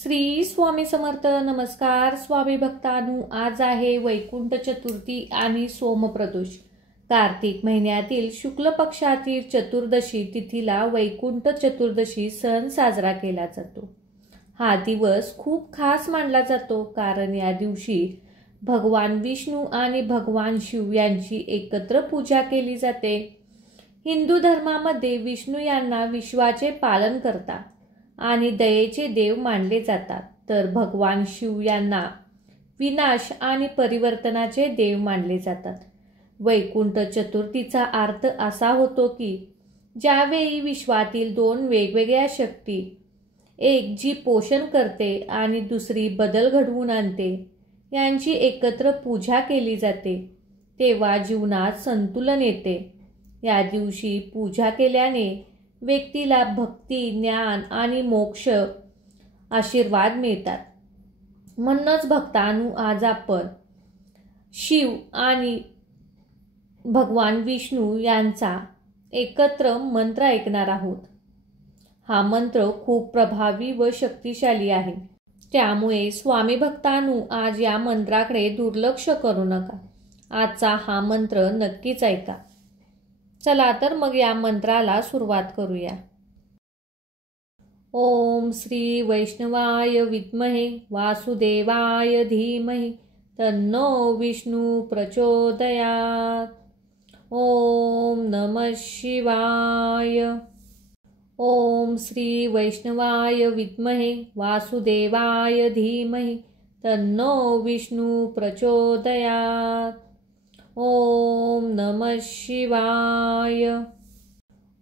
श्री स्वामी समर्थ. नमस्कार स्वामी भक्तांनो, आज आहे वैकुंठ चतुर्थी आणि सोमप्रदोष. कार्तिक महिन्यातील शुक्ल पक्षातील चतुर्दशी तिथीला वैकुंठ चतुर्दशी सण साजरा केला जातो. हा दिवस खूप खास मानला जातो कारण या दिवशी भगवान विष्णू आणि भगवान शिव यांची एकत्र पूजा केली जाते. हिंदू धर्मामध्ये विष्णू यांना विश्वाचे पालन करता आणि दयेचे देव मानले जातात, तर भगवान शिव यांना विनाश आणि परिवर्तनाचे देव मानले जातात. वैकुंठ चतुर्थीचा अर्थ असा होतो की ज्यावेळी विश्वातील दोन वेगवेगळ्या शक्ती, एक जी पोषण करते आणि दुसरी बदल घडवून आणते, यांची एकत्र पूजा केली जाते, तेव्हा जीवनात संतुलन येते. या दिवशी पूजा केल्याने व्यक्तीला भक्ती, ज्ञान आणि मोक्ष आशीर्वाद मिळतात. म्हणूनच भक्तांनो, आज आपण शिव आणि भगवान विष्णू यांचा एकत्र मंत्र ऐकणार आहोत. हा मंत्र खूप प्रभावी व शक्तिशाली आहे, त्यामुळे स्वामी भक्तांनो, आज या मंत्राकडे दुर्लक्ष करू नका. आजचा हा मंत्र नक्कीच ऐका. चला तर मग या मंत्राला सुरुवात करूया. ओम श्री वैष्णवाय विद्महे वासुदेवाय धीमहि तन्नो विष्णु प्रचोदयात्. ओम नमः शिवाय. ओम श्री वैष्णवाय विद्महे वासुदेवाय धीमहि तन्नो विष्णु प्रचोदयात्. ओम नमः शिवाय.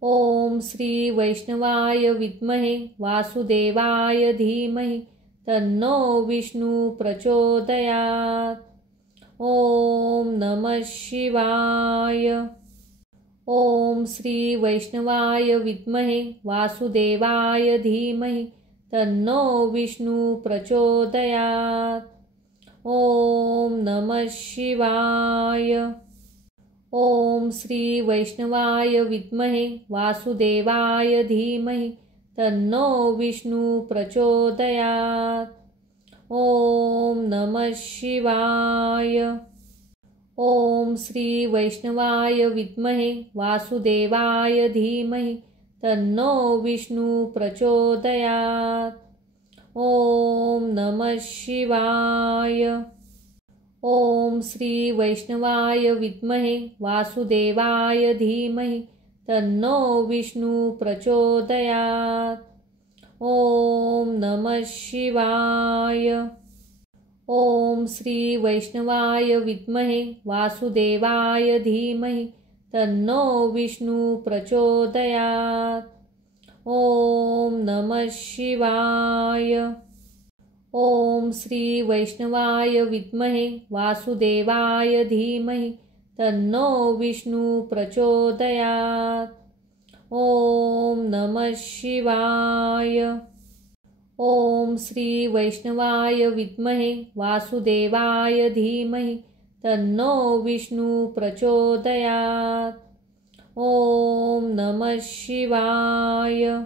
ओम श्री वैष्णवाय विद्महे वासुदेवाय धीमहि तन्नो विष्णु प्रचोदयात्. ओम नमः शिवाय. ओम श्री वैष्णवाय विद्महे वासुदेवाय धीमहि तन्नो विष्णु प्रचोदयात्. ओम नमः शिवाय. ओम श्री वैष्णवाय विद्महे वासुदेवाय धीमहि तन्नो विष्णु प्रचोदयात्. ओम नमः शिवाय. ओम श्री वैष्णवाय विद्महे वासुदेवाय धीमहि तन्नो विष्णु प्रचोदयात्. ओम नमः शिवाय. ओम श्री वैष्णवाय विद्महे वासुदेवाय धीमहि तन्नो विष्णु प्रचोदयात्. ओम नमः शिवाय. ओम श्री वैष्णवाय विद्महे वासुदेवाय धीमहि तन्नो विष्णु प्रचोदयात्. ओम नमः शिवाय. ओम श्री वैष्णवाय विद्महे वासुदेवाय धीमहि तन्नो विष्णु प्रचोदयात्. ओम नमः शिवाय. ओम श्री वैष्णवाय विद्महे वासुदेवाय धीमहि तन्नो विष्णु प्रचोदयात्. ओम नमः शिवाय.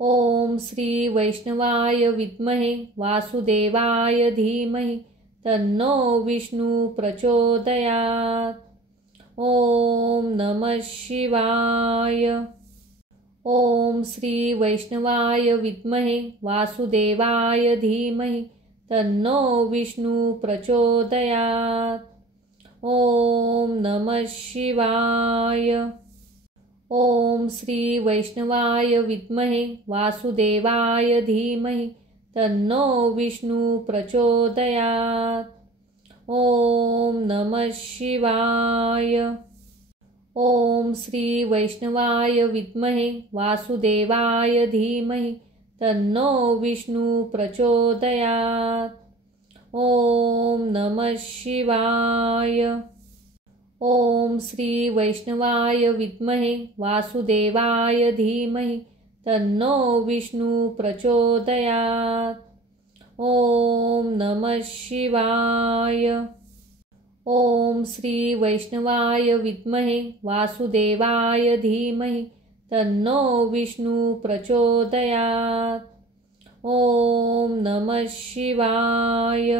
ओम श्री वैष्णवाय विद्महे वासुदेवाय धीमहि तन्नो विष्णु प्रचोदयात्. ओम नमः शिवाय. ओम श्री वैष्णवाय विद्महे वासुदेवाय धीमहि तन्नो विष्णु प्रचोदयात्. ओम नमः शिवाय. ओम श्री वैष्णवाय विद्महे वासुदेवाय धीमहि तन्नो विष्णु प्रचोदयात्. ओम नमः शिवाय. ओम श्री वैष्णवाय विद्महे वासुदेवाय धीमहि तन्नो विष्णु प्रचोदयात्. ओम नमः शिवाय. ओम श्री वैष्णवाय विद्महे वासुदेवाय धीमहि तन्नो विष्णु प्रचोदयात्. ओम नमः शिवाय. ओम श्री वैष्णवाय विद्महे वासुदेवाय धीमहि तन्नो विष्णु प्रचोदयात्. ओम ॐ नमः शिवाय।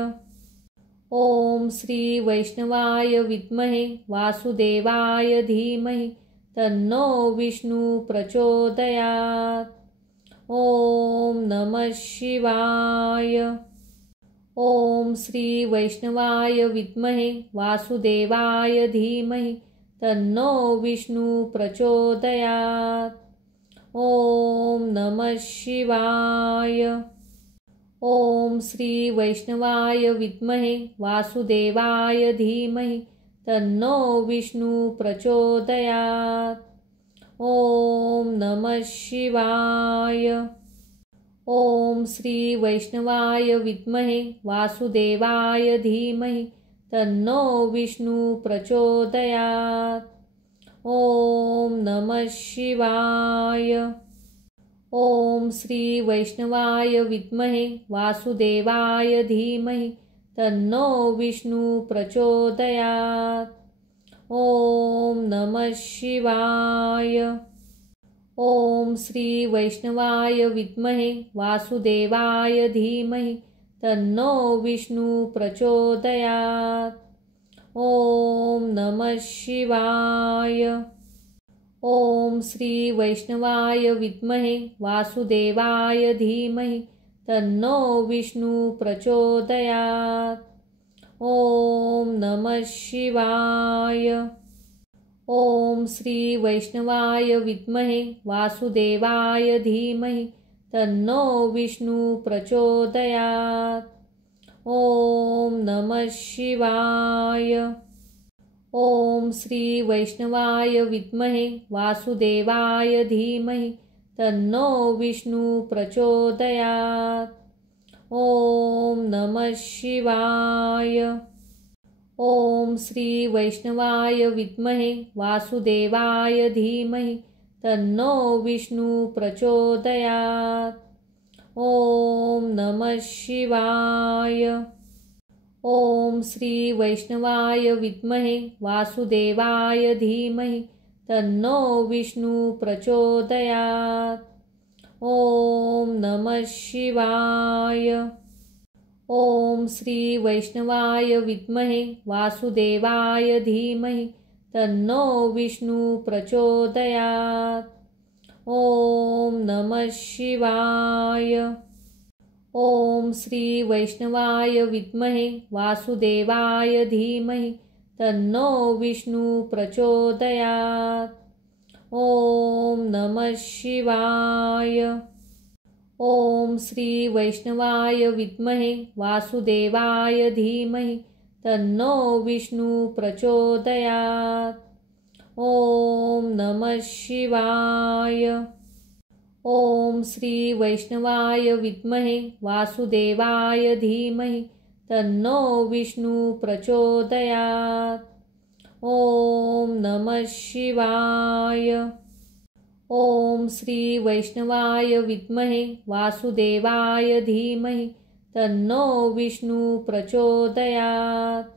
ॐ श्री वैष्णवाय विद्महे वासुदेवाय धीमहि तन्नो विष्णु प्रचोदयात्। ॐ नमः शिवाय। ॐ श्री वैष्णवाय विद्महे वासुदेवाय धीमहि तन्नो विष्णु प्रचोदयात्। ॐ नमः शिवाय। ॐ श्री वैष्णवाय विद्महे वासुदेवाय धीमहि तन्नो विष्णु प्रचोदयात्। ॐ नमः शिवाय। ॐ श्री वैष्णवाय विद्महे वासुदेवाय धीमहि तन्नो विष्णु प्रचोदयात्। ॐ नमः शिवाय। ॐ श्री वैष्णवाय विद्महे वासुदेवाय धीमहि तन्नो विष्णु प्रचोदयात्। ॐ नमः शिवाय। ॐ श्री वैष्णवाय विद्महे वासुदेवाय धीमहि तन्नो विष्णु प्रचोदयात्। ॐ नमः शिवाय। ॐ श्री वैष्णवाय विद्महे वासुदेवाय धीमहि तन्नो विष्णु प्रचोदयात्। ॐ नमः शिवाय। ॐ श्री वैष्णवाय विद्महे वासुदेवाय धीमहि तन्नो विष्णु प्रचोदयात्। ॐ नमः शिवाय। ॐ श्री वैष्णवाय विद्महे वासुदेवाय धीमहि तन्नो विष्णु प्रचोदयात्। ॐ नमः शिवाय। ॐ श्री वैष्णवाय विद्महे वासुदेवाय धीमहि तन्नो विष्णु प्रचोदयात्। ॐ नमः शिवाय। ॐ श्री वैष्णवाय विद्महे वासुदेवाय धीमहि तन्नो विष्णु प्रचोदयात्। ॐ नमः शिवाय। ॐ श्री वैष्णवाय विद्महे वासुदेवाय धीमहि तन्नो विष्णु प्रचोदयात्। ॐ नमः शिवाय। ॐ श्री वैष्णवाय विद्महे वासुदेवाय धीमहि तन्नो विष्णु प्रचोदयात्। ॐ नमः शिवाय। ॐ श्री वैष्णवाय विद्महे वासुदेवाय धीमहि तन्नो विष्णु प्रचोदयात्। ॐ नमः शिवाय। ॐ श्री वैष्णवाय विद्महे वासुदेवाय धीमहि तन्नो विष्णु प्रचोदयात्। ॐ नमः शिवाय। ॐ श्री वैष्णवाय विद्महे वासुदेवाय धीमहि तन्नो विष्णु प्रचोदयात्।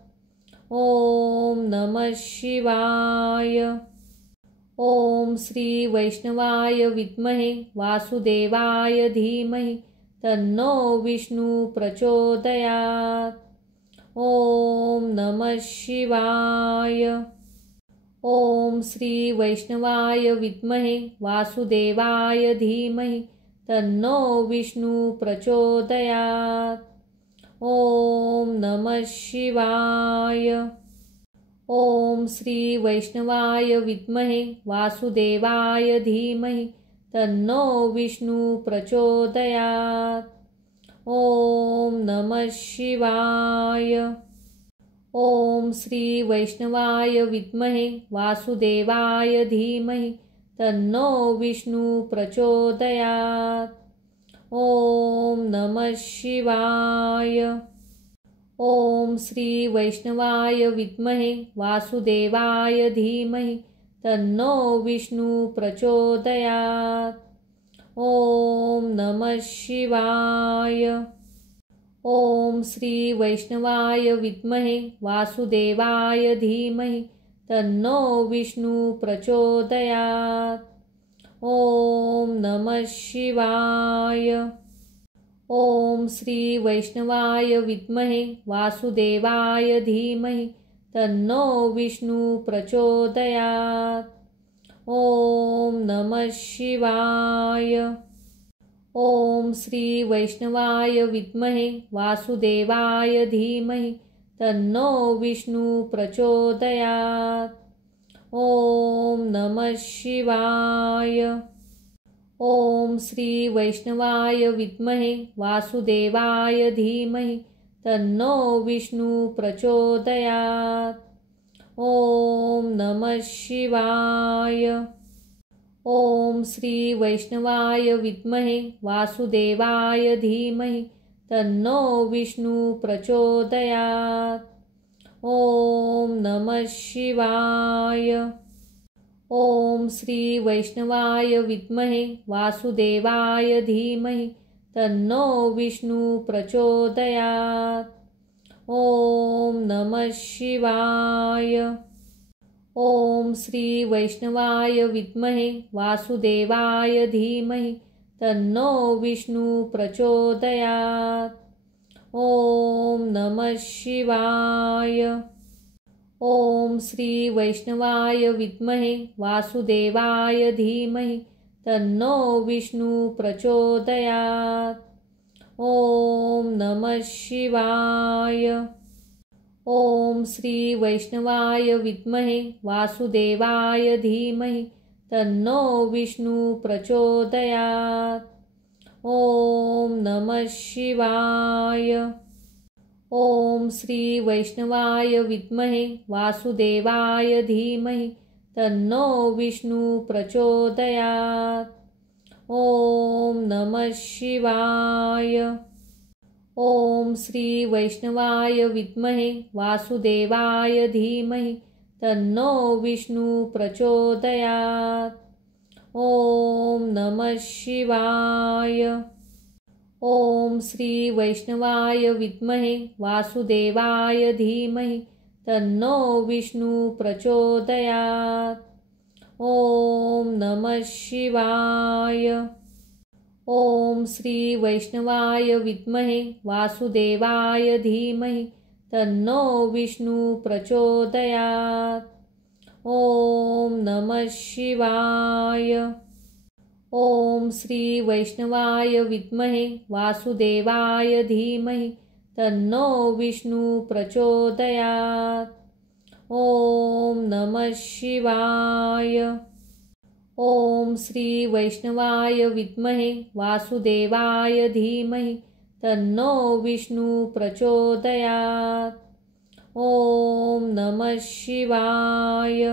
ॐ नमः शिवाय। ॐ श्री वैष्णवाय विद्महे वासुदेवाय धीमहि तन्नो विष्णु प्रचोदयात्। ॐ नमः शिवाय। ॐ श्री वैष्णवाय विद्महे वासुदेवाय धीमहि तन्नो विष्णु प्रचोदयात्। ॐ नमः शिवाय। ॐ श्री वैष्णवाय विद्महे वासुदेवाय धीमहि तन्नो विष्णु प्रचोदयात्। ॐ नमः शिवाय। ॐ श्री वैष्णवाय विद्महे वासुदेवाय धीमहि तन्नो विष्णु प्रचोदयात्। ॐ नमः शिवाय। ॐ श्री वैष्णवाय विद्महे वासुदेवाय धीमहि तन्नो विष्णु प्रचोदयात्। ॐ नमः शिवाय। ॐ श्री वैष्णवाय विद्महे वासुदेवाय धीमहि तन्नो विष्णु प्रचोदयात्। ॐ नमः शिवाय। ओम श्री वैष्णवाय विद्महे वासुदेवाय धीमहि तन्नो विष्णु प्रचोदयात्। ओम नमः शिवाय। ओम श्री वैष्णवाय विद्महे वासुदेवाय धीमहि तन्नो विष्णु प्रचोदयात्। ओम नमः शिवाय। ओम श्री वैष्णवाय विद्महे वासुदेवाय धीमहि तन्नो विष्णु प्रचोदयात्। ओम नमः शिवाय। ओम श्री वैष्णवाय विद्महे वासुदेवाय धीमहि तन्नो विष्णु प्रचोदयात्। ओम नमः शिवाय। ओम श्री वैष्णवाय विद्महे वासुदेवाय धीमहि तन्नो विष्णु प्रचोदयात्। ओम नमः शिवाय। ओम श्री वैष्णवाय विद्महे वासुदेवाय धीमहि तन्नो विष्णु प्रचोदयात्। ओम नमः शिवाय। ओम श्री वैष्णवाय विद्महे वासुदेवाय धीमहि तन्नो विष्णु प्रचोदयात्। ओम नमः शिवाय। ओम श्री वैष्णवाय विद्महे वासुदेवाय धीमहि तन्नो विष्णु प्रचोदयात्। ओम नमः शिवाय। ओम श्री वैष्णवाय विद्महे वासुदेवाय धीमहि तन्नो विष्णु प्रचोदयात्। ओम नमः शिवाय। ओम श्री वैष्णवाय विद्महे वासुदेवाय धीमहि तन्नो विष्णु प्रचोदयात्। ओम नमः शिवाय। ओम श्री वैष्णवाय विद्महे वासुदेवाय धीमहि तन्नो विष्णु प्रचोदयात्। ओम नमः शिवाय। ओम श्री वैष्णवाय विद्महे वासुदेवाय धीमहि तन्नो विष्णु प्रचोदयात्। ओम नमः शिवाय। ओम श्री वैष्णवाय विद्महे वासुदेवाय धीमहि तन्नो विष्णु प्रचोदयात्। ओम नमः शिवाय। ओम श्री वैष्णवाय विद्महे वासुदेवाय धीमहि तन्नो विष्णु प्रचोदयात्। ओम नमः शिवाय।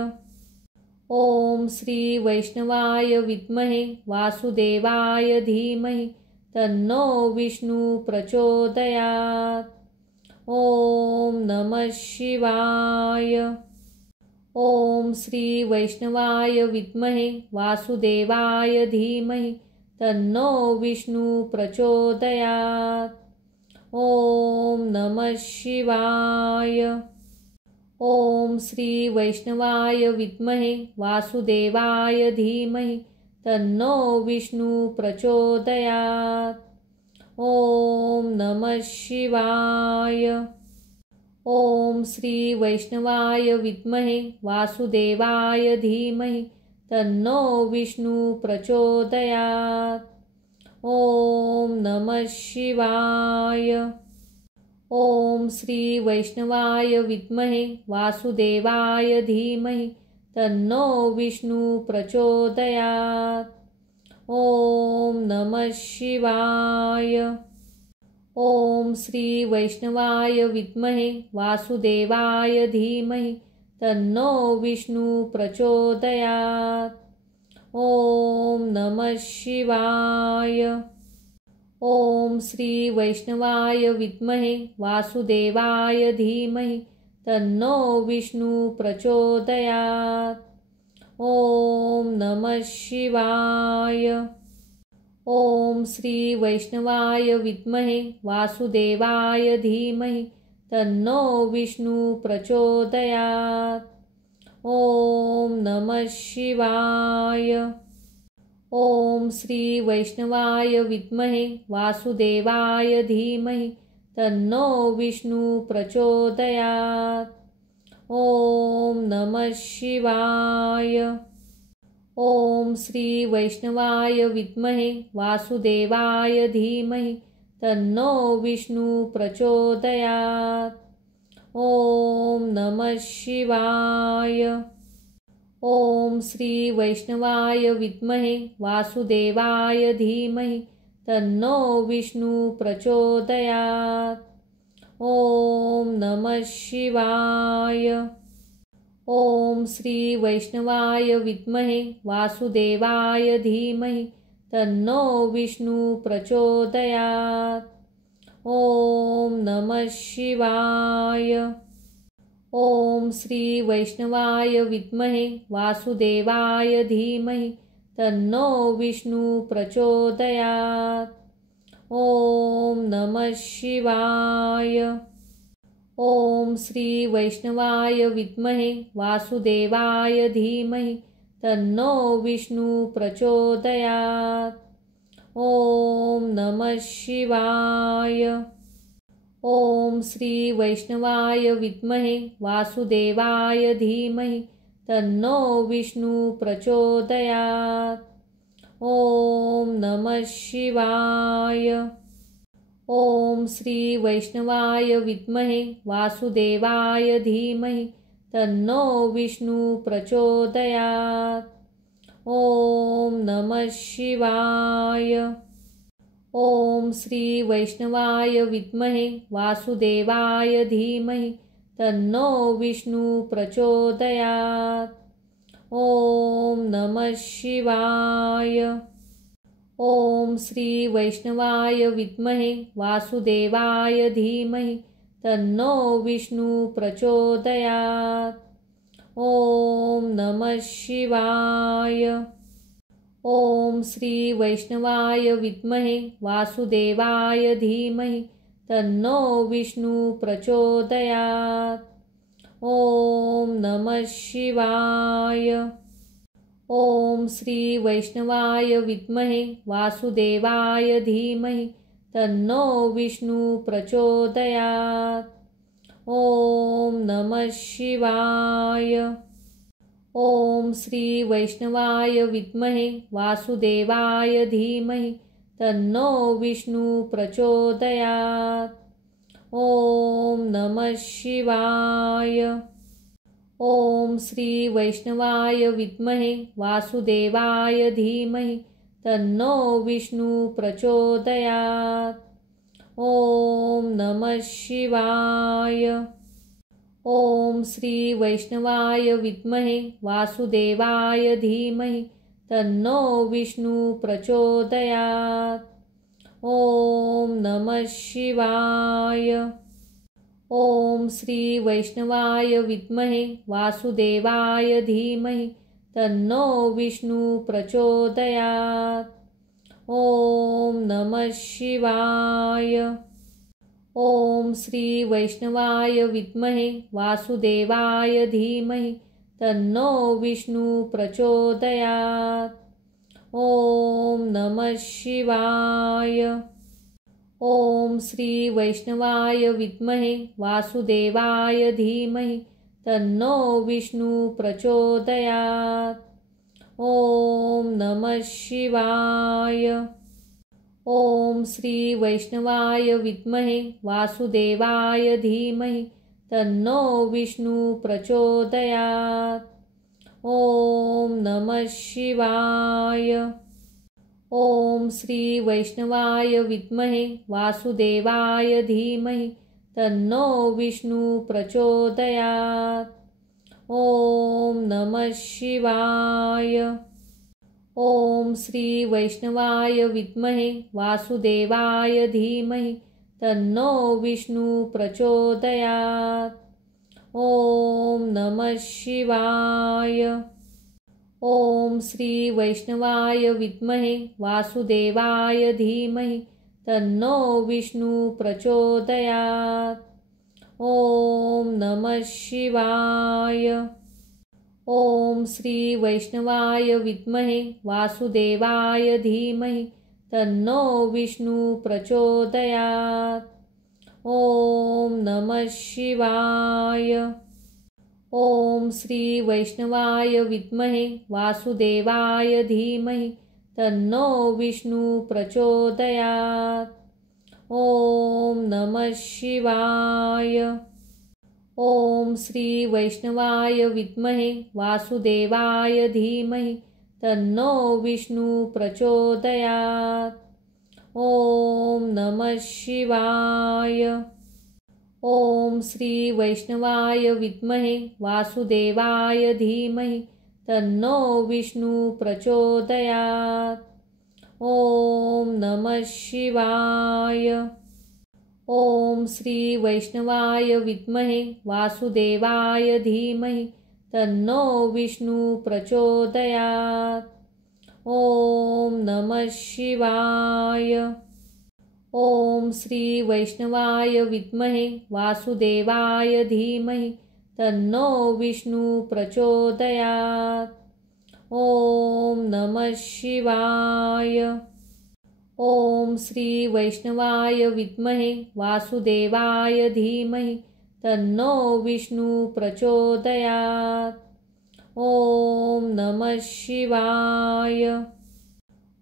ओम श्री वैष्णवाय विद्महे वासुदेवाय धीमहि तन्नो विष्णु प्रचोदयात्। ओम नमः शिवाय। ओम श्री वैष्णवाय विद्महे वासुदेवाय धीमहि तन्नो विष्णु प्रचोदयात्। ओम नमः शिवाय। ओम श्री वैष्णवाय विद्महे वासुदेवाय धीमहि तन्नो विष्णु प्रचोदयात्। ओम नमः शिवाय। ओम श्री वैष्णवाय विद्महे वासुदेवाय धीमहि तन्नो विष्णु प्रचोदयात्। ओम नमः शिवाय। ओम श्री वैष्णवाय विद्महे वासुदेवाय धीमहि तन्नो विष्णु प्रचोदयात्। ओम नमः शिवाय। ओम श्री वैष्णवाय विद्महे वासुदेवाय धीमहि तन्नो विष्णु प्रचोदयात्। ओम नमः शिवाय। ओम श्री वैष्णवाय विद्महे वासुदेवाय धीमहि तन्नो विष्णु प्रचोदयात्। ओम नमः शिवाय। ओम श्री वैष्णवाय विद्महे वासुदेवाय धीमहि तन्नो विष्णु प्रचोदयात्। ओम नमः शिवाय। ओम श्री वैष्णवाय विद्महे वासुदेवाय धीमहि तन्नो विष्णु प्रचोदयात्। ओम नमः शिवाय। ओम श्री वैष्णवाय विद्महे वासुदेवाय धीमहि तन्नो विष्णु प्रचोदयात्। ओम नमः शिवाय। ओम श्री वैष्णवाय विद्महे वासुदेवाय धीमहि तन्नो विष्णु प्रचोदयात्। ओम नमः शिवाय। ओम श्री वैष्णवाय विद्महे वासुदेवाय धीमहि तन्नो विष्णु प्रचोदयात्। ओम नमः शिवाय। ओम श्री वैष्णवाय विद्महे वासुदेवाय धीमहि तन्नो विष्णु प्रचोदयात्। ओम नमः शिवाय। ओम श्री वैष्णवाय विद्महे वासुदेवाय धीमहि तन्नो विष्णु प्रचोदयात्। ओम नमः शिवाय। ओम श्री वैष्णवाय विद्महे वासुदेवाय धीमहि तन्नो विष्णु प्रचोदयात्। ओम नमः शिवाय। ओम श्री वैष्णवाय विद्महे वासुदेवाय धीमहि तन्नो विष्णु प्रचोदयात्। ओम नमः शिवाय। ओम श्री वैष्णवाय विद्महे वासुदेवाय धीमहि तन्नो विष्णु प्रचोदयात्। ओम नमः शिवाय। ओम श्री वैष्णवाय विद्महे वासुदेवाय धीमहि तन्नो विष्णु प्रचोदयात्। ओम नमः शिवाय। ओम श्री वैष्णवाय विद्महे वासुदेवाय धीमहि तन्नो विष्णु प्रचोदयात्। ओम नमः शिवाय। ओम श्री वैष्णवाय विद्महे वासुदेवाय धीमहि तन्नो विष्णु प्रचोदयात्। ओम नमः शिवाय। ओम श्री वैष्णवाय विद्महे वासुदेवाय धीमहि तन्नो विष्णु प्रचोदयात्। ओम नमः शिवाय। ओम श्री वैष्णवाय विद्महे वासुदेवाय धीमहि तन्नो विष्णु प्रचोदयात्। ओम नमः शिवाय। ओम श्री वैष्णवाय विद्महे वासुदेवाय धीमहि तन्नो विष्णु प्रचोदयात्। ओम नमः शिवाय। ओम श्री वैष्णवाय विद्महे वासुदेवाय धीमहि तन्नो विष्णु प्रचोदयात्। ओम नमः शिवाय। ओम श्री वैष्णवाय विद्महे वासुदेवाय धीमहि तन्नो विष्णु प्रचोदयात्। ओम नमः शिवाय। ओम श्री वैष्णवाय विद्महे वासुदेवाय धीमहि तन्नो विष्णु प्रचोदयात्। ओम नमः शिवाय। ओम श्री वैष्णवाय विद्महे वासुदेवाय धीमहि तन्नो विष्णु प्रचोदयात्। ओम नमः शिवाय। ओम श्री वैष्णवाय विद्महे वासुदेवाय धीमहि तन्नो विष्णु प्रचोदयात्। ओम नमः शिवाय। ओम श्री वैष्णवाय विद्महे वासुदेवाय धीमहि तन्नो विष्णु प्रचोदयात्। ओम नमः शिवाय। ओम श्री वैष्णवाय विद्महे वासुदेवाय धीमहि तन्नो विष्णु प्रचोदयात्। ओम नमः शिवाय। ओम श्री वैष्णवाय विद्महे वासुदेवाय धीमहि तन्नो विष्णु प्रचोदयात्। ओम नमः शिवाय। ओम श्री वैष्णवाय विद्महे वासुदेवाय धीमहि तन्नो विष्णु प्रचोदयात्। ओम नमः शिवाय। ओम श्री वैष्णवाय विद्महे वासुदेवाय धीमहि तन्नो विष्णु प्रचोदयात्। ओम नमः शिवाय। ओम श्री वैष्णवाय विद्महे वासुदेवाय धीमहि तन्नो विष्णु प्रचोदयात्। ओम नमः शिवाय। ओम श्री वैष्णवाय विद्महे वासुदेवाय धीमहि तन्नो विष्णु प्रचोदयात्। ओम नमः शिवाय। ओम श्री वैष्णवाय विद्महे वासुदेवाय धीमहि तन्नो विष्णु प्रचोदयात्। ओम नमः शिवाय। ओम श्री वैष्णवाय विद्महे वासुदेवाय धीमहि तन्नो विष्णु प्रचोदयात्। ओम नमः शिवाय।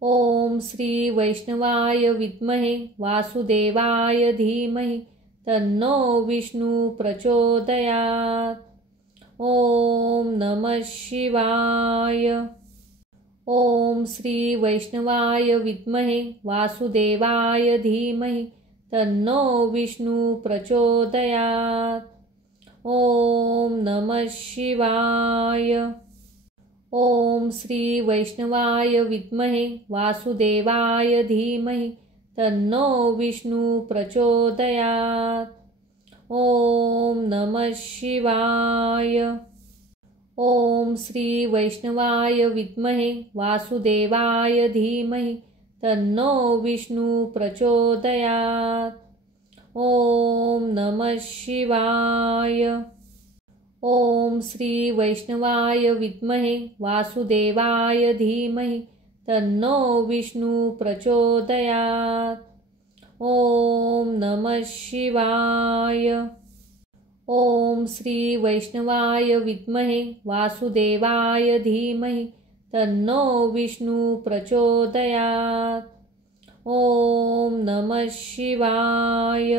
ओम श्री वैष्णवाय विद्महे वासुदेवाय धीमहि तन्नो विष्णु प्रचोदयात्। ओम नमः शिवाय। ओम श्री वैष्णवाय विद्महे वासुदेवाय धीमहि तन्नो विष्णु प्रचोदयात्। ओम नमः शिवाय। ओम श्री वैष्णवाय विद्महे वासुदेवाय धीमहि तन्नो विष्णु प्रचोदयात्। ओम नमः शिवाय। ओम श्री वैष्णवाय विद्महे वासुदेवाय धीमहि तन्नो विष्णु प्रचोदयात्। ओम नमः शिवाय। ओम श्री वैष्णवाय विद्महे वासुदेवाय धीमहि तन्नो विष्णु प्रचोदयात्। ओम नमः शिवाय। ओम श्री वैष्णवाय विद्महे वासुदेवाय धीमहि तन्नो विष्णु प्रचोदयात्। ओम नमः शिवाय।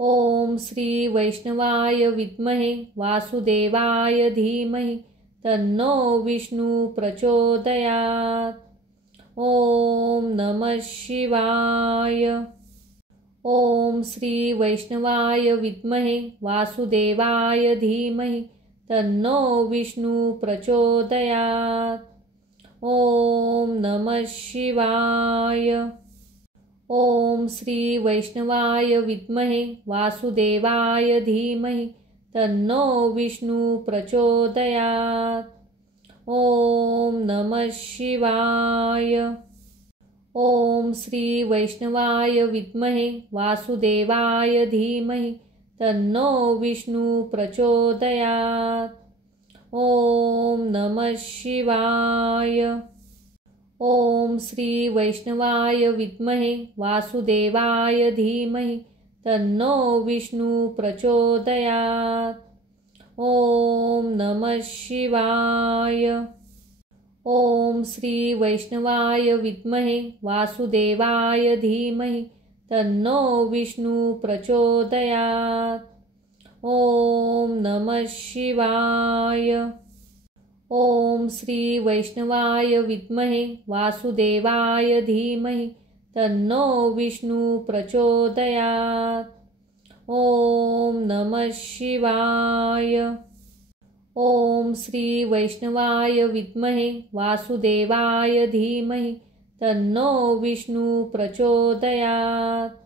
ओम श्री वैष्णवाय विद्महे वासुदेवाय धीमहि तन्नो विष्णु प्रचोदयात्। ओम नमः शिवाय। ओम श्री वैष्णवाय विद्महे वासुदेवाय धीमहि तन्नो विष्णु प्रचोदयात्। ओम नमः शिवाय। ओम श्री वैष्णवाय विद्महे वासुदेवाय धीमहि तन्नो विष्णु प्रचोदयात्। ओम नमः शिवाय। ओम श्री वैष्णवाय विद्महे वासुदेवाय धीमहि तन्नो विष्णु प्रचोदयात्। ओम नमः शिवाय। ओम श्री वैष्णवाय विद्महे वासुदेवाय धीमहि तन्नो विष्णु प्रचोदयात्। ओम नमः शिवाय। ओम श्री वैष्णवाय विद्महे वासुदेवाय धीमहि तन्नो विष्णु प्रचोदयात्। ओम नमः शिवाय। ओम श्री वैष्णवाय विद्महे वासुदेवाय धीमहि तन्नो विष्णु प्रचोदयात्। ओम नमः शिवाय। ओम श्री वैष्णवाय विद्महे वासुदेवाय धीमहि तन्नो विष्णु प्रचोदयात्।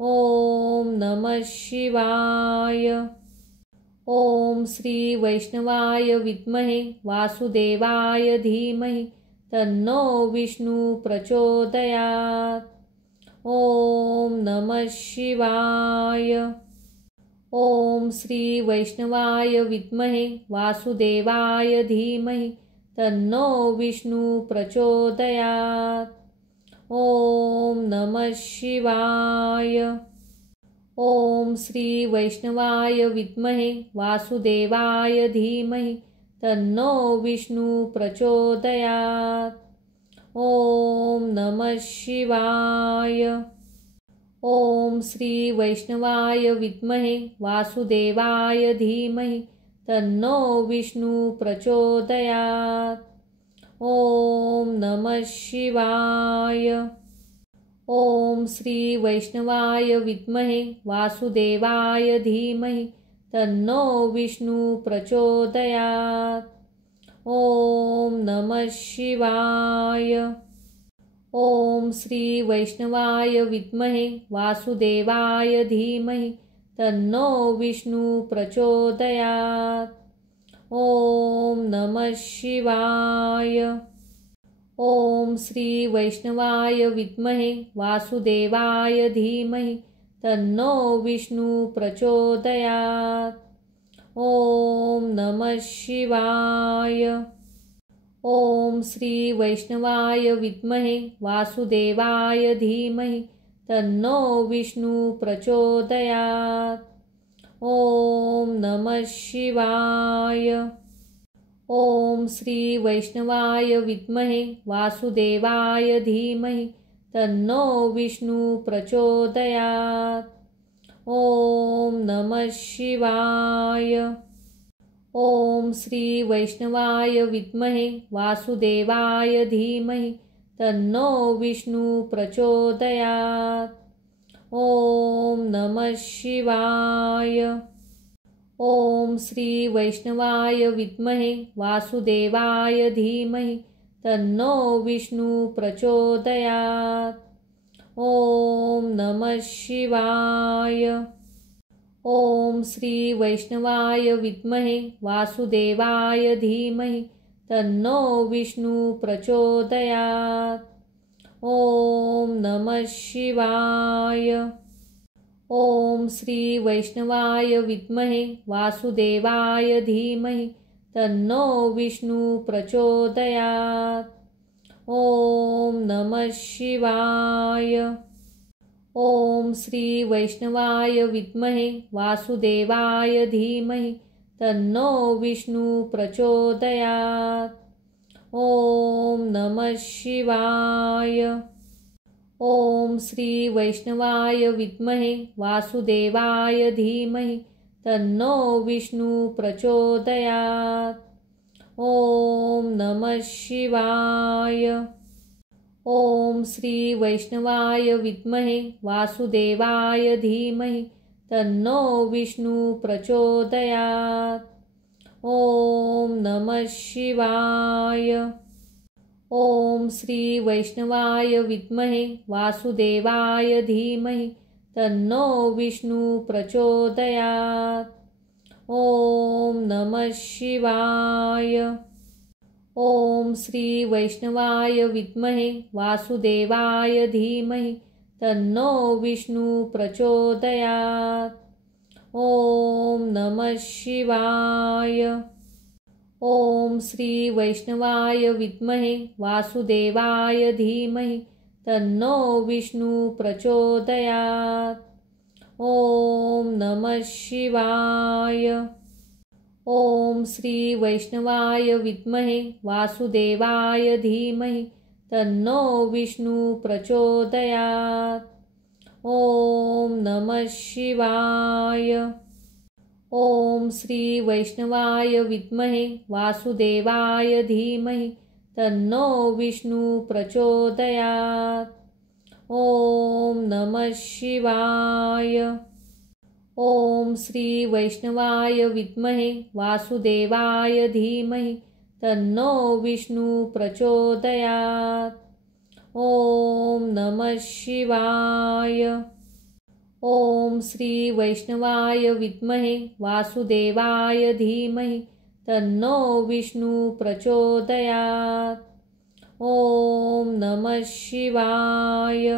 ओम नमः शिवाय। ओम श्री वैष्णवाय विद्महे वासुदेवाय धीमहि तन्नो विष्णु प्रचोदयात्। ओम नमः शिवाय। ओम श्री वैष्णवाय विद्महे वासुदेवाय धीमहि तन्नो विष्णु प्रचोदयात्। ओम नमः शिवाय। ओम श्री वैष्णवाय विद्महे वासुदेवाय धीमहि तन्नो विष्णु प्रचोदयात्। ओम नमः शिवाय। ओम श्री वैष्णवाय विद्महे वासुदेवाय धीमहि तन्नो विष्णु प्रचोदयात्। ओम नमः शिवाय। ओम श्री वैष्णवाय विद्महे वासुदेवाय धीमहि तन्नो विष्णु प्रचोदयात्। ओम नमः शिवाय। ओम श्री वैष्णवाय विद्महे वासुदेवाय धीमहि तन्नो विष्णु प्रचोदयात्। ओम नमः शिवाय। ओम श्री वैष्णवाय विद्महे वासुदेवाय धीमहि तन्नो विष्णु प्रचोदयात्। ओम नमः शिवाय। ओम श्री वैष्णवाय विद्महे वासुदेवाय धीमहि तन्नो विष्णु प्रचोदयात्। ओम नमः शिवाय। ओम श्री वैष्णवाय विद्महे वासुदेवाय धीमहि तन्नो विष्णु प्रचोदयात्। ओम नमः शिवाय। ओम श्री वैष्णवाय विद्महे वासुदेवाय धीमहि तन्नो विष्णु प्रचोदयात्। ओम नमः शिवाय। ओम श्री वैष्णवाय विद्महे वासुदेवाय धीमहि तन्नो विष्णु प्रचोदयात्। ओम नमः शिवाय। ओम श्री वैष्णवाय विद्महे वासुदेवाय धीमहि तन्नो विष्णु प्रचोदयात्। ओम नमः शिवाय। ओम श्री वैष्णवाय विद्महे वासुदेवाय धीमहि तन्नो विष्णु प्रचोदयात्। ओम नमः शिवाय। ओम श्री वैष्णवाय विद्महे वासुदेवाय धीमहि तन्नो विष्णु प्रचोदयात्। ओम नमः शिवाय। ओम श्री वैष्णवाय विद्महे वासुदेवाय धीमहि तन्नो विष्णु प्रचोदयात्। ओम नमः शिवाय। ओम श्री वैष्णवाय विद्महे वासुदेवाय धीमहि तन्नो विष्णु प्रचोदयात्। ओम नमः शिवाय। ओम श्री वैष्णवाय विद्महे वासुदेवाय धीमहि तन्नो विष्णु प्रचोदयात्। ओम नमः शिवाय। ओम श्री वैष्णवाय विद्महे वासुदेवाय धीमहि तन्नो विष्णु प्रचोदयात्। ओम नमः शिवाय। ओम श्री वैष्णवाय विद्महे वासुदेवाय धीमहि तन्नो विष्णु प्रचोदयात्। ओम नमः शिवाय। ओम श्री वैष्णवाय विद्महे वासुदेवाय धीमहि तन्नो विष्णु प्रचोदयात्। ओम नमः शिवाय। ओम श्री वैष्णवाय विद्महे वासुदेवाय धीमहि तन्नो विष्णु प्रचोदयात्। ओम नमः शिवाय। ओम श्री वैष्णवाय विद्महे वासुदेवाय धीमहि तन्नो विष्णु प्रचोदयात्। ओम नमः शिवाय। ओम श्री वैष्णवाय विद्महे वासुदेवाय धीमहि तन्नो विष्णु प्रचोदयात्। ओम नमः शिवाय।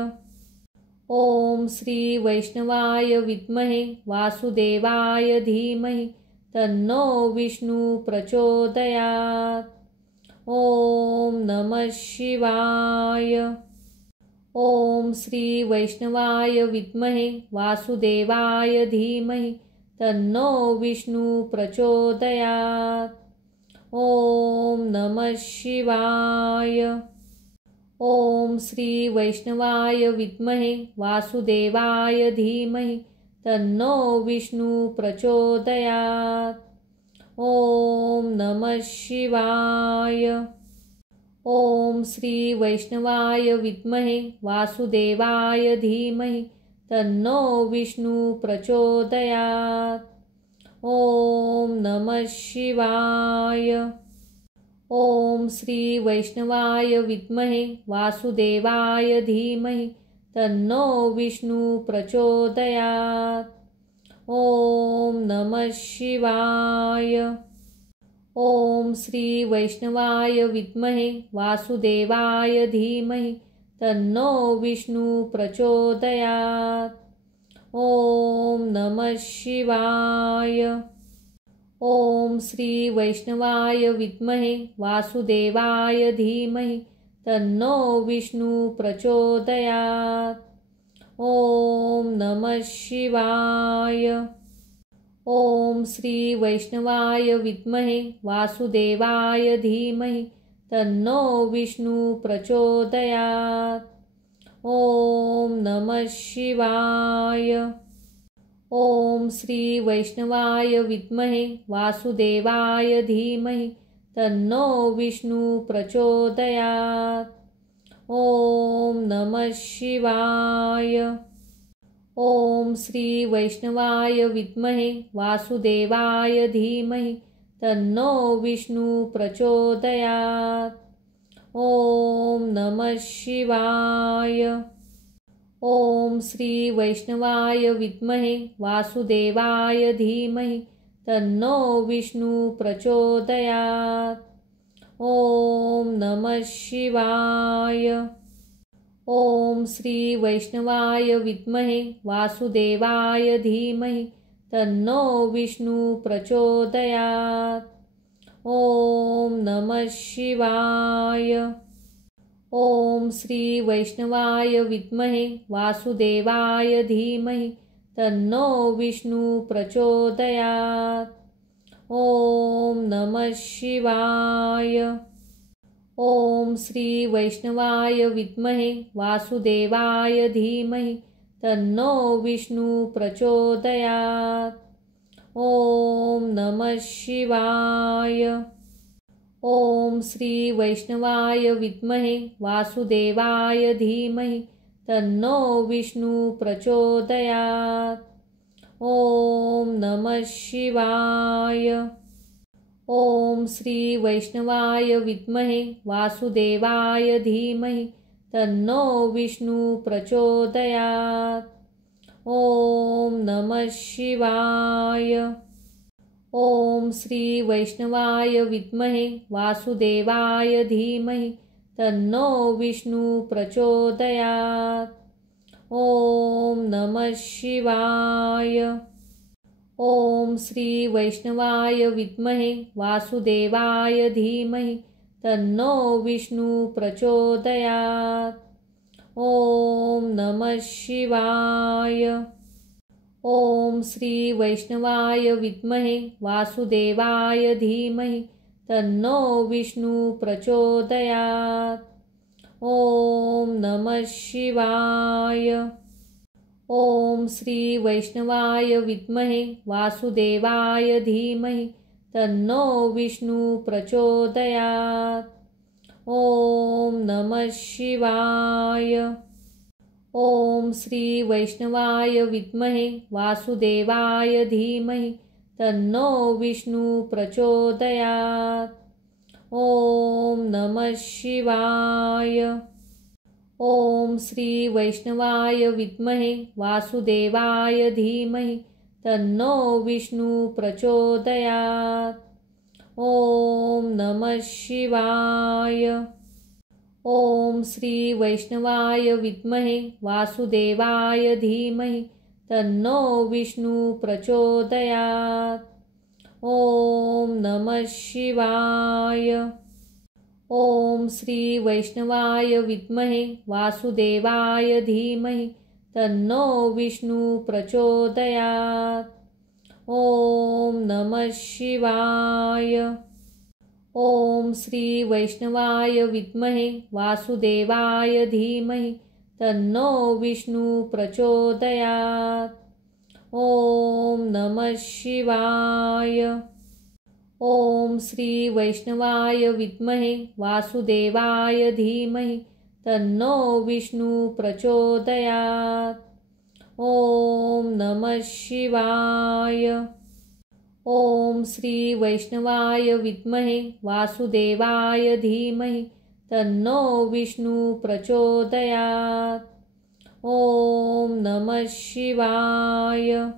ओम श्री वैष्णवाय विद्महे वासुदेवाय धीमहि तन्नो विष्णु प्रचोदयात्। ओम नमः शिवाय। ओम श्री वैष्णवाय विद्महे वासुदेवाय धीमहि तन्नो विष्णु प्रचोदयात्। ओम नमः शिवाय। ओम श्री वैष्णवाय विद्महे वासुदेवाय धीमहि तन्नो विष्णु प्रचोदयात्। ओम नमः शिवाय। ओम श्री वैष्णवाय विद्महे वासुदेवाय धीमहि तन्नो विष्णु प्रचोदयात्। ओम नमः शिवाय। ओम श्री वैष्णवाय विद्महे वासुदेवाय धीमहि तन्नो विष्णु प्रचोदयात्। ओम नमः शिवाय। ओम श्री वैष्णवाय विद्महे वासुदेवाय धीमहि तन्नो विष्णु प्रचोदयात्। ओम नमः शिवाय। ओम श्री वैष्णवाय विद्महे वासुदेवाय धीमहि तन्नो विष्णु प्रचोदयात्। ओम नमः शिवाय। ओम श्री वैष्णवाय विद्महे वासुदेवाय धीमहि तन्नो विष्णु प्रचोदयात्। ओम नमः शिवाय। ओम श्री वैष्णवाय विद्महे वासुदेवाय धीमहि तन्नो विष्णु प्रचोदयात्। ओम नमः शिवाय। ओम श्री वैष्णवाय विद्महे वासुदेवाय धीमहि तन्नो विष्णु प्रचोदयात्। ओम नमः शिवाय। ओम श्री वैष्णवाय विद्महे वासुदेवाय धीमहि तन्नो विष्णु प्रचोदयात्। ओम नमः शिवाय। ओम श्री वैष्णवाय विद्महे वासुदेवाय धीमहि तन्नो विष्णु प्रचोदयात्। ओम नमः शिवाय। ओम श्री वैष्णवाय विद्महे वासुदेवाय धीमहि तन्नो विष्णु प्रचोदयात्। ओम नमः शिवाय। ओम श्री वैष्णवाय विद्महे वासुदेवाय धीमहि तन्नो विष्णु प्रचोदयात्। ओम नमः शिवाय। ओम श्री वैष्णवाय विद्महे वासुदेवाय धीमहि तन्नो विष्णु प्रचोदयात्। ओम नमः शिवाय। ओम श्री वैष्णवाय विद्महे वासुदेवाय धीमहि तन्नो विष्णु प्रचोदयात्। ओम नमः शिवाय। ओम श्री वैष्णवाय विद्महे वासुदेवाय धीमहि तन्नो विष्णु प्रचोदयात्। ओम नमः शिवाय। ओम श्री वैष्णवाय विद्महे वासुदेवाय धीमहि तन्नो विष्णु प्रचोदयात्। ओम नमः शिवाय। ओम श्री वैष्णवाय विद्महे वासुदेवाय धीमहि तन्नो विष्णु प्रचोदयात्। ओम नमः शिवाय। ओम श्री वैष्णवाय विद्महे वासुदेवाय धीमहि तन्नो विष्णु प्रचोदयात्। ओम नमः शिवाय। ओम श्री वैष्णवाय विद्महे वासुदेवाय धीमहि तन्नो विष्णु प्रचोदयात्। ओम नमः शिवाय। ओम श्री वैष्णवाय विद्महे वासुदेवाय धीमहि तन्नो विष्णु प्रचोदयात्। ओम नमः शिवाय। ओम श्री वैष्णवाय विद्महे वासुदेवाय धीमहि तन्नो विष्णु प्रचोदयात्। ओम नमः शिवाय। ओम श्री वैष्णवाय विद्महे वासुदेवाय धीमहि तन्नो विष्णु प्रचोदयात्। ओम नमः शिवाय। ओम श्री वैष्णवाय विद्महे वासुदेवाय धीमहि तन्नो विष्णु प्रचोदयात्। ओम नमः शिवाय। ओम श्री वैष्णवाय विद्महे वासुदेवाय धीमहि तन्नो विष्णु प्रचोदयात्। ओम नमः शिवाय। ओम श्री वैष्णवाय विद्महे वासुदेवाय धीमहि तन्नो विष्णु प्रचोदयात्। ओम नमः शिवाय।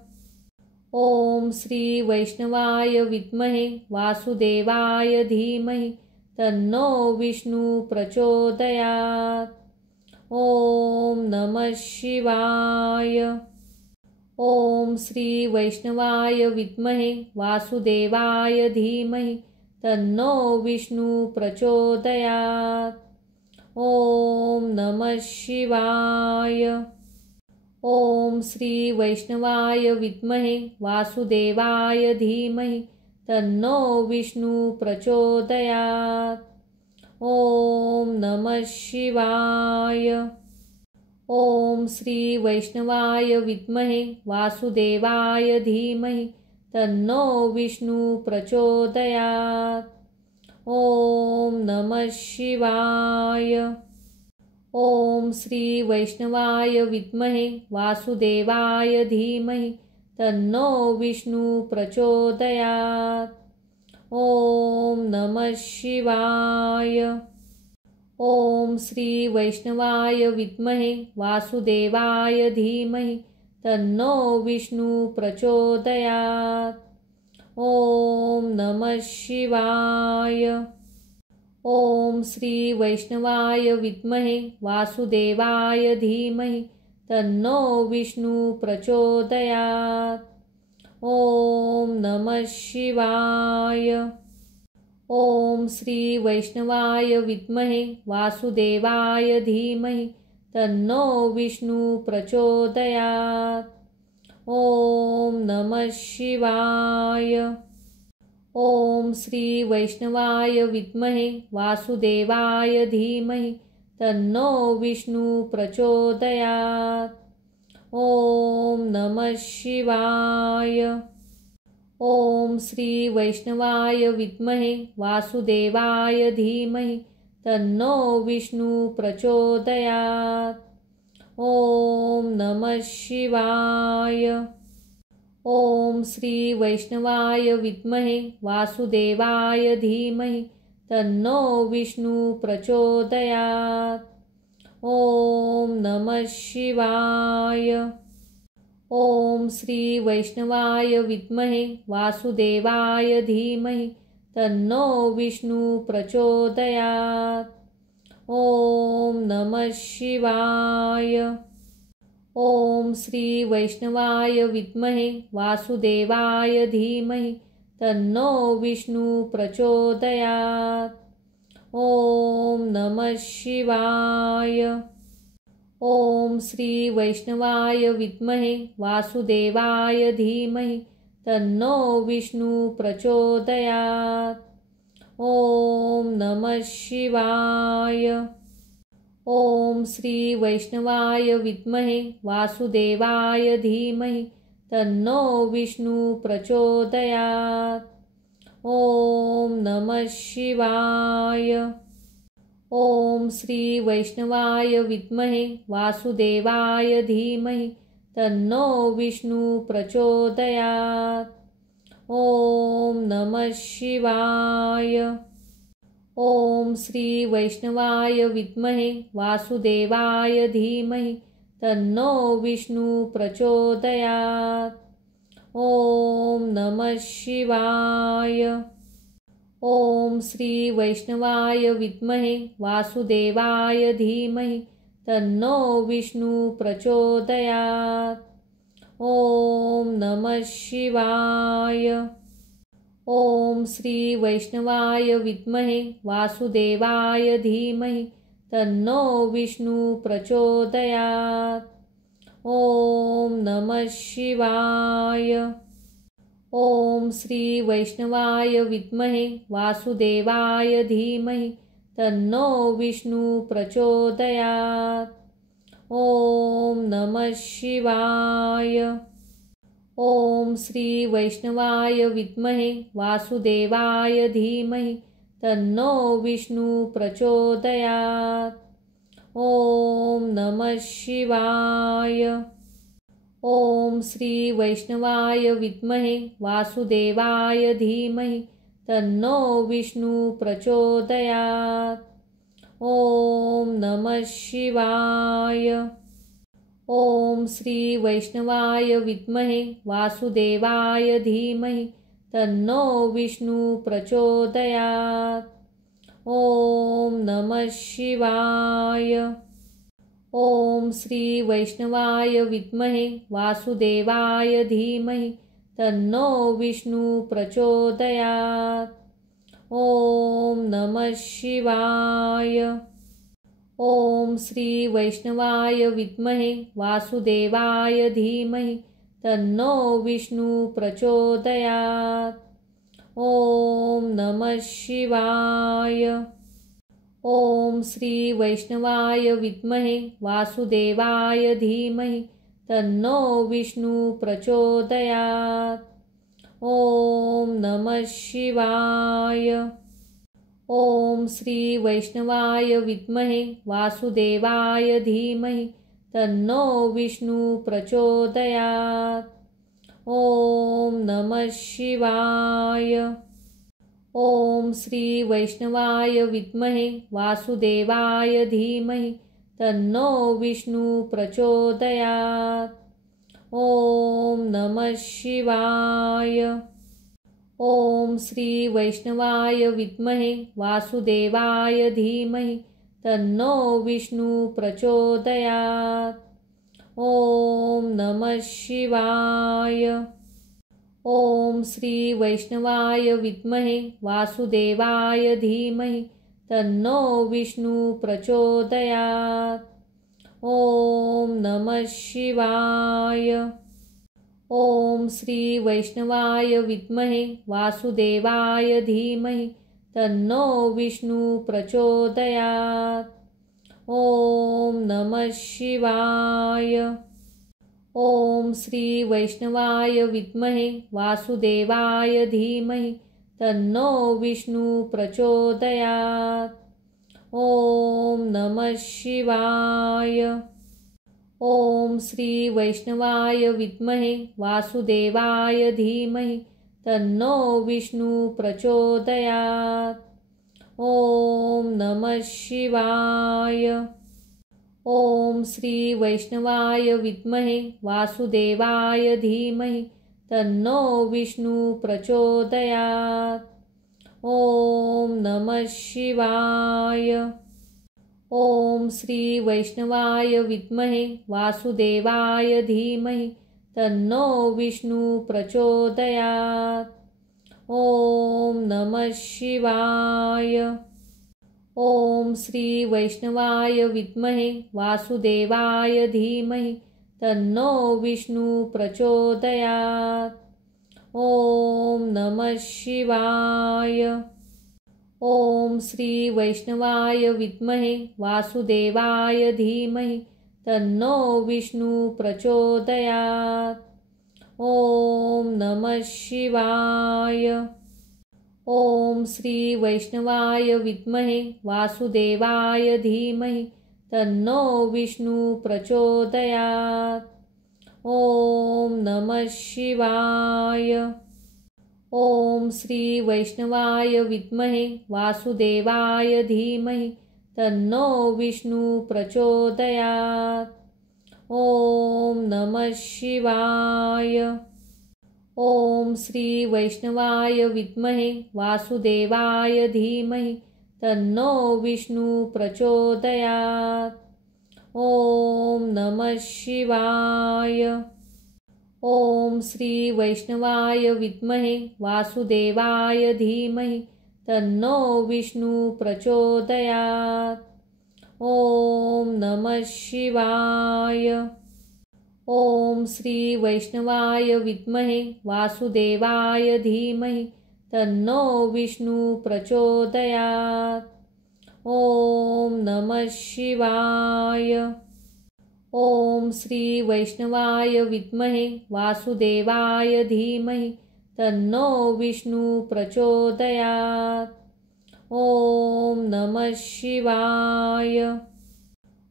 ओम श्री वैष्णवाय विद्महे वासुदेवाय धीमहि तन्नो विष्णु प्रचोदयात्। ओम नमः शिवाय। ओम श्री वैष्णवाय विद्महे वासुदेवाय धीमहि तन्नो विष्णु प्रचोदयात्। ओम नमः शिवाय। ओम श्री वैष्णवाय विद्महे वासुदेवाय धीमहि तन्नो विष्णु प्रचोदयात्। ओम नमः शिवाय। ओम श्री वैष्णवाय विद्महे वासुदेवाय धीमहि तन्नो विष्णु प्रचोदयात्। ओम नमः शिवाय। ओम श्री वैष्णवाय विद्महे वासुदेवाय धीमहि तन्नो विष्णु प्रचोदयात्। ओम नमः शिवाय। ओम श्री वैष्णवाय विद्महे वासुदेवाय धीमहि तन्नो विष्णु प्रचोदयात्। ओम नमः शिवाय। ओम श्री वैष्णवाय विद्महे वासुदेवाय धीमहि तन्नो विष्णु प्रचोदयात्। ओम नमः शिवाय। ओम श्री वैष्णवाय विद्महे वासुदेवाय धीमहि तन्नो विष्णु प्रचोदयात्। ओम नमः शिवाय। ओम श्री वैष्णवाय विद्महे वासुदेवाय धीमहि तन्नो विष्णु प्रचोदयात्। ओम नमः शिवाय। ओम श्री वैष्णवाय विद्महे वासुदेवाय धीमहि तन्नो विष्णु प्रचोदयात्। ओम नमः शिवाय। ओम श्री वैष्णवाय विद्महे वासुदेवाय धीमहि तन्नो विष्णु प्रचोदयात्। ओम नमः शिवाय। ओम श्री वैष्णवाय विद्महे वासुदेवाय धीमहि तन्नो विष्णु प्रचोदयात्। ओम नमः शिवाय। ओम श्री वैष्णवाय विद्महे वासुदेवाय धीमहि तन्नो विष्णु प्रचोदयात्। ओम नमः शिवाय। ओम श्री वैष्णवाय विद्महे वासुदेवाय धीमहि तन्नो विष्णु प्रचोदयात्। ओम नमः शिवाय। ओम श्री वैष्णवाय विद्महे वासुदेवाय धीमहि तन्नो विष्णु प्रचोदयात्। ओम नमः शिवाय। ओम श्री वैष्णवाय विद्महे वासुदेवाय धीमहि तन्नो विष्णु प्रचोदयात्। ओम नमः शिवाय। ओम श्री वैष्णवाय विद्महे वासुदेवाय धीमहि तन्नो विष्णु प्रचोदयात्। ओम नमः शिवाय। ओम श्री वैष्णवाय विद्महे वासुदेवाय धीमहि तन्नो विष्णु प्रचोदयात्। ओम नमः शिवाय। ओम श्री वैष्णवाय विद्महे वासुदेवाय धीमहि तन्नो विष्णु प्रचोदयात्। ओम नमः शिवाय। ओम श्री वैष्णवाय विद्महे वासुदेवाय धीमहि तन्नो विष्णु प्रचोदयात्। ओम नमः शिवाय। ओम श्री वैष्णवाय विद्महे वासुदेवाय धीमहि तन्नो विष्णु प्रचोदयात्। ओम नमः शिवाय। ओम श्री वैष्णवाय विद्महे वासुदेवाय धीमहि तन्नो विष्णु प्रचोदयात्। ओम नमः शिवाय। ओम श्री वैष्णवाय विद्महे वासुदेवाय धीमहि तन्नो विष्णु प्रचोदयात्। ओम नमः शिवाय। ओम श्री वैष्णवाय विद्महे वासुदेवाय धीमहि तन्नो विष्णु प्रचोदयात्। ओम नमः शिवाय। ओम श्री वैष्णवाय विद्महे वासुदेवाय धीमहि तन्नो विष्णु प्रचोदयात्। ओम नमः शिवाय। ओम श्री वैष्णवाय विद्महे वासुदेवाय धीमहि तन्नो विष्णु प्रचोदयात्। ओम नमः शिवाय। ओम श्री वैष्णवाय विद्महे वासुदेवाय धीमहि तन्नो विष्णु प्रचोदयात्। ओम नमः शिवाय। ओम श्री वैष्णवाय विद्महे वासुदेवाय धीमहि तन्नो विष्णु प्रचोदयात्। ओम नमः शिवाय। ओम श्री वैष्णवाय विद्महे वासुदेवाय धीमहि तन्नो विष्णु प्रचोदयात्। ओम नमः शिवाय। ओम श्री वैष्णवाय विद्महे वासुदेवाय धीमहि तन्नो विष्णु प्रचोदयात्। ओम नमः शिवाय। ओम श्री वैष्णवाय विद्महे वासुदेवाय धीमहि तन्नो विष्णु प्रचोदयात्। ओम नमः शिवाय। ओम श्री वैष्णवाय विद्महे वासुदेवाय धीमहि तन्नो विष्णु प्रचोदयात्। ओम नमः शिवाय। ओम श्री वैष्णवाय विद्महे वासुदेवाय धीमहि तन्नो विष्णु प्रचोदयात्। ओम नमः शिवाय। ओम श्री वैष्णवाय विद्महे वासुदेवाय धीमहि तन्नो विष्णु प्रचोदयात्। ओम नमः शिवाय। ओम श्री वैष्णवाय विद्महे वासुदेवाय धीमहि तन्नो विष्णु प्रचोदयात्। ओम नमः शिवाय। ओम श्री वैष्णवाय विद्महे वासुदेवाय धीमहि तन्नो विष्णु प्रचोदयात्। ओम नमः शिवाय। ओम श्री वैष्णवाय विद्महे वासुदेवाय धीमहि तन्नो विष्णु प्रचोदयात्। ओम नमः शिवाय। ओम श्री वैष्णवाय विद्महे वासुदेवाय धीमहि तन्नो विष्णु प्रचोदयात्। ओम नमः शिवाय। ओम श्री वैष्णवाय विद्महे वासुदेवाय धीमहि तन्नो विष्णु प्रचोदयात्। ओम नमः शिवाय। ओम श्री वैष्णवाय विद्महे वासुदेवाय धीमहि तन्नो विष्णु प्रचोदयात्। ओम नमः शिवाय। ओम श्री वैष्णवाय विद्महे वासुदेवाय धीमहि तन्नो विष्णु प्रचोदयात्। ओम नमः शिवाय। ओम श्री वैष्णवाय विद्महे वासुदेवाय धीमहि तन्नो विष्णु प्रचोदयात्। ओम नमः शिवाय। ओम श्री वैष्णवाय विद्महे वासुदेवाय धीमहि तन्नो विष्णु प्रचोदयात्। ओम नमः शिवाय।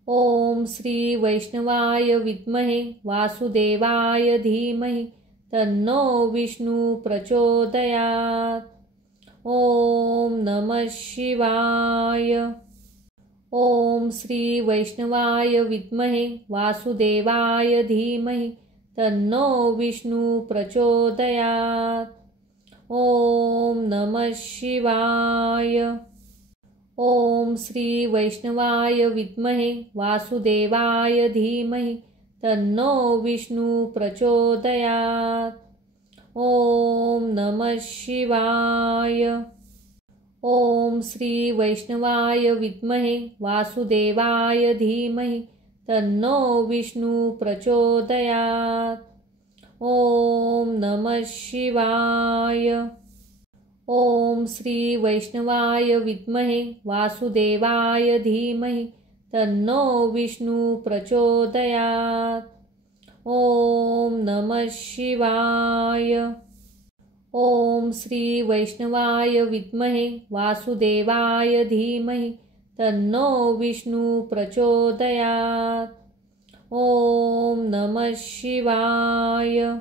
ओम श्री वैष्णवाय विद्महे वासुदेवाय धीमहि तन्नो विष्णु प्रचोदयात्। ओम नमः शिवाय। ओम श्री वैष्णवाय विद्महे वासुदेवाय धीमहि तन्नो विष्णु प्रचोदयात्। ओम नमः शिवाय। ओम श्री वैष्णवाय विद्महे वासुदेवाय धीमहि तन्नो विष्णु प्रचोदयात्। ओम नमः शिवाय। ओम श्री वैष्णवाय विद्महे वासुदेवाय धीमहि तन्नो विष्णु प्रचोदयात्। ओम नमः शिवाय। ओम श्री वैष्णवाय विद्महे वासुदेवाय धीमहि तन्नो विष्णु प्रचोदयात्। ओम नमः शिवाय। ओम श्री वैष्णवाय विद्महे वासुदेवाय धीमहि तन्नो विष्णु प्रचोदयात्। ओम नमः शिवाय।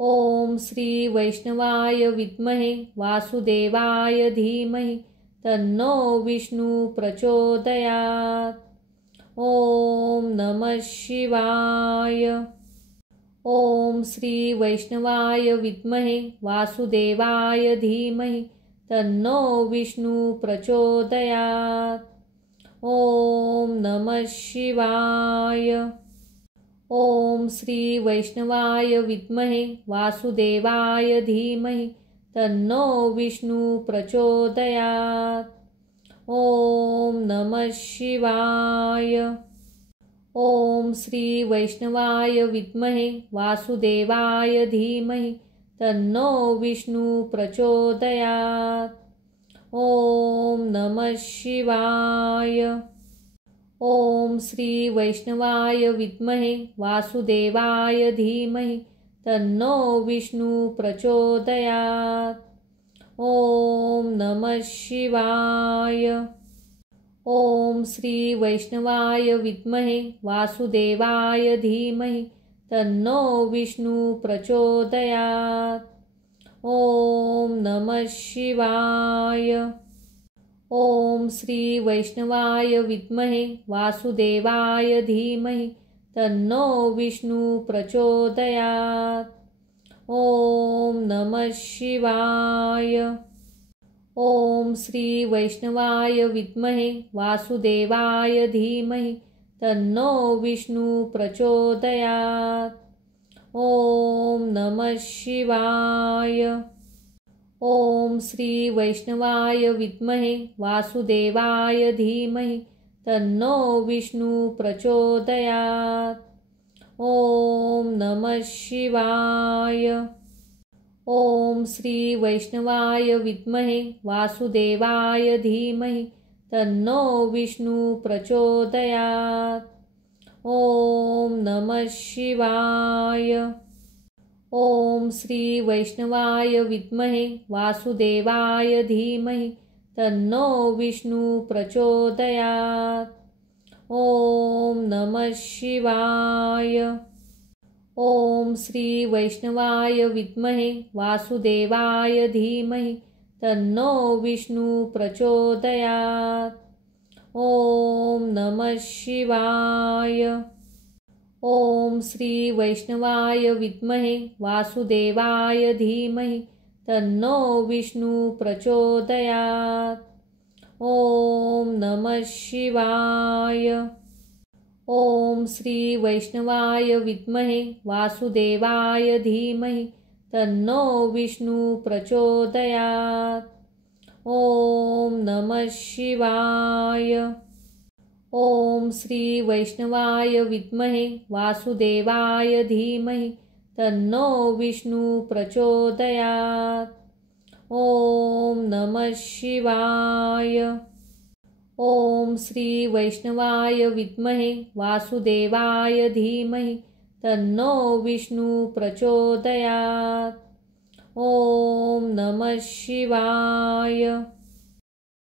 ओम श्री वैष्णवाय विद्महे वासुदेवाय धीमहि तन्नो विष्णु प्रचोदयात्। ओम नमः शिवाय। ओम श्री वैष्णवाय विद्महे वासुदेवाय धीमहि तन्नो विष्णु प्रचोदयात्। ओम नमः शिवाय। ओम श्री वैष्णवाय विद्महे वासुदेवाय धीमहि तन्नो विष्णु प्रचोदयात्। ओम नमः शिवाय। ओम श्री वैष्णवाय विद्महे वासुदेवाय धीमहि तन्नो विष्णु प्रचोदयात्। ओम नमः शिवाय। ओम श्री वैष्णवाय विद्महे वासुदेवाय धीमहि तन्नो विष्णु प्रचोदयात्। ओम नमः शिवाय। ओम श्री वैष्णवाय विद्महे वासुदेवाय धीमहि तन्नो विष्णु प्रचोदयात्। ओम नमः शिवाय। ओम श्री वैष्णवाय विद्महे वासुदेवाय धीमहि तन्नो विष्णु प्रचोदयात्। ओम नमः शिवाय। ओम श्री वैष्णवाय विद्महे वासुदेवाय धीमहि तन्नो विष्णु प्रचोदयात्। ओम नमः शिवाय। ओम श्री वैष्णवाय विद्महे वासुदेवाय धीमहि तन्नो विष्णु प्रचोदयात्। ओम नमः शिवाय। ओम श्री वैष्णवाय विद्महे वासुदेवाय धीमहि तन्नो विष्णु प्रचोदयात्। ओम नमः शिवाय। ओम श्री वैष्णवाय विद्महे वासुदेवाय धीमहि तन्नो विष्णु प्रचोदयात्। ओम नमः शिवाय। ओम श्री वैष्णवाय विद्महे वासुदेवाय धीमहि तन्नो विष्णु प्रचोदयात्। ओम नमः शिवाय। ओम श्री वैष्णवाय विद्महे वासुदेवाय धीमहि तन्नो विष्णु प्रचोदयात्। ओम नमः शिवाय। ओम श्री वैष्णवाय विद्महे वासुदेवाय धीमहि तन्नो विष्णु प्रचोदयात्। ओम नमः शिवाय। ओम श्री वैष्णवाय विद्महे वासुदेवाय धीमहि तन्नो विष्णु प्रचोदयात्। ओम नमः शिवाय। ओम श्री वैष्णवाय विद्महे वासुदेवाय धीमहि तन्नो विष्णु प्रचोदयात्। ओम नमः शिवाय।